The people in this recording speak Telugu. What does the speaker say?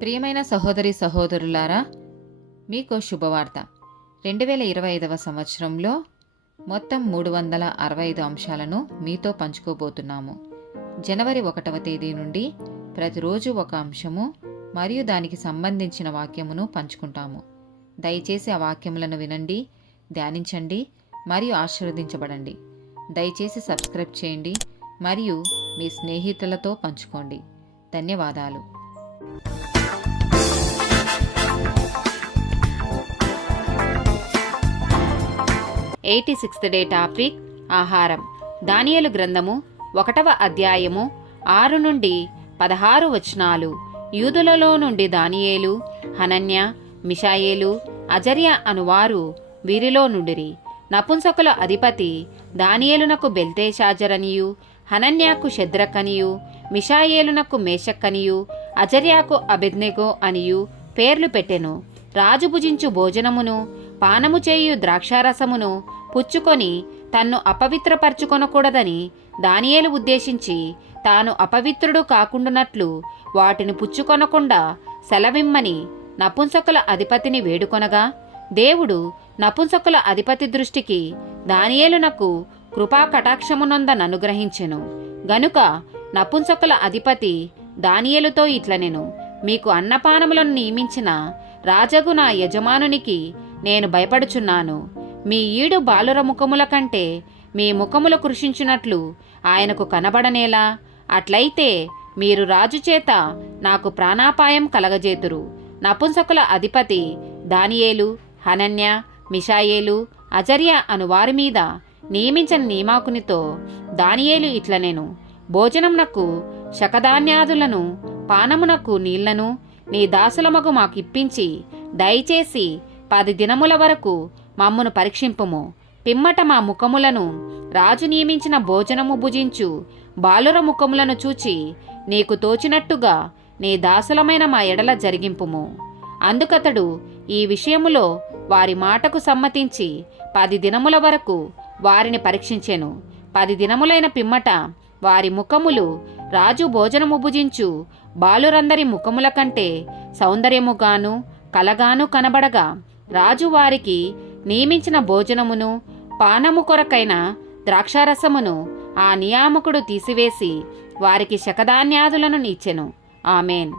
ప్రియమైన సహోదరి సహోదరులారా, మీకు శుభవార్త. 2025వ సంవత్సరంలో మొత్తం 365 అంశాలను మీతో పంచుకోబోతున్నాము. జనవరి 1వ తేదీ నుండి ప్రతిరోజు ఒక అంశము మరియు దానికి సంబంధించిన వాక్యమును పంచుకుంటాము. దయచేసి ఆ వాక్యములను వినండి, ధ్యానించండి మరియు ఆశీర్వదించబడండి. దయచేసి సబ్స్క్రైబ్ చేయండి మరియు మీ స్నేహితులతో పంచుకోండి. ధన్యవాదాలు. 86th డే టాపిక్ ఆహారం. దానియేలు గ్రంథము 1వ అధ్యాయము 6 నుండి 16 వచనాలు. యూదులలో నుండి దానియేలు, హనన్య, మిషాయేలు, అజర్యా అనువారు వీరిలో నుండిరి. నపుంసకుల అధిపతి దానియేలునకు బెల్తెషాజరనియు, హనన్యాకు షద్రకనియు, మిషాయేలునకు మేషక్కనియు, అజర్యాకు అబేద్నెగో అనియు పేర్లు పెట్టెను. రాజు భుజించు భోజనమును పానము చేయు ద్రాక్షారసమును పుచ్చుకొని తన్ను అపవిత్రపరచుకొనకూడదని దానియేలు ఉద్దేశించి తాను అపవిత్రుడు కాకుండానట్లు వాటిని పుచ్చుకొనకుండా సెలవిమ్మని నపుంసకుల అధిపతిని వేడుకొనగా, దేవుడు నపుంసకుల అధిపతి దృష్టికి దానియేలునకు కృపా కటాక్షమునొందననుగ్రహించెను. గనుక నపుంసకుల అధిపతి దానియేలుతో ఇట్లనెను: మీకు అన్నపానములను నియమించిన రాజగు నా యజమానునికి నేను భయపడుచున్నాను. మీ ఈడు బాలుర ముఖముల కంటే మీ ముఖములు కృషించున్నట్లు ఆయనకు కనబడనేలా? అట్లయితే మీరు రాజు చేత నాకు ప్రాణాపాయం కలగజేతురు. నపుంసకుల అధిపతి దానియేలు, హనన్య, మిషాయేలు, అజర్యా అను వారి మీద నియమించిన నియమాకునితో దానియేలు ఇట్లనెను: భోజనమునకు శకధాన్యాదులను, పానమునకు నీళ్లను నీ దాసులమగు మాకిప్పించి దయచేసి 10 దినముల వరకు మమ్మును పరీక్షింపుము. పిమ్మట మా ముఖములను రాజు నియమించిన భోజనము భుజించు బాలుర ముఖములను చూచి నీకు తోచినట్టుగా నీ దాసులమైన మా ఎడల జరిగింపుము. అందుకతడు ఈ విషయములో వారి మాటకు సమ్మతించి 10 దినముల వరకు వారిని పరీక్షించెను. 10 దినములైన పిమ్మట వారి ముఖములు రాజు భోజనము భుజించు బాలురందరి ముఖముల కంటే సౌందర్యముగాను కలగాను కనబడగా, రాజు వారికి నియమించిన భోజనమును పానము కొరకైన ద్రాక్షారసమును ఆ నియామకుడు తీసివేసి వారికి శకధాన్యాదులను ఇచ్చెను. ఆమెన్.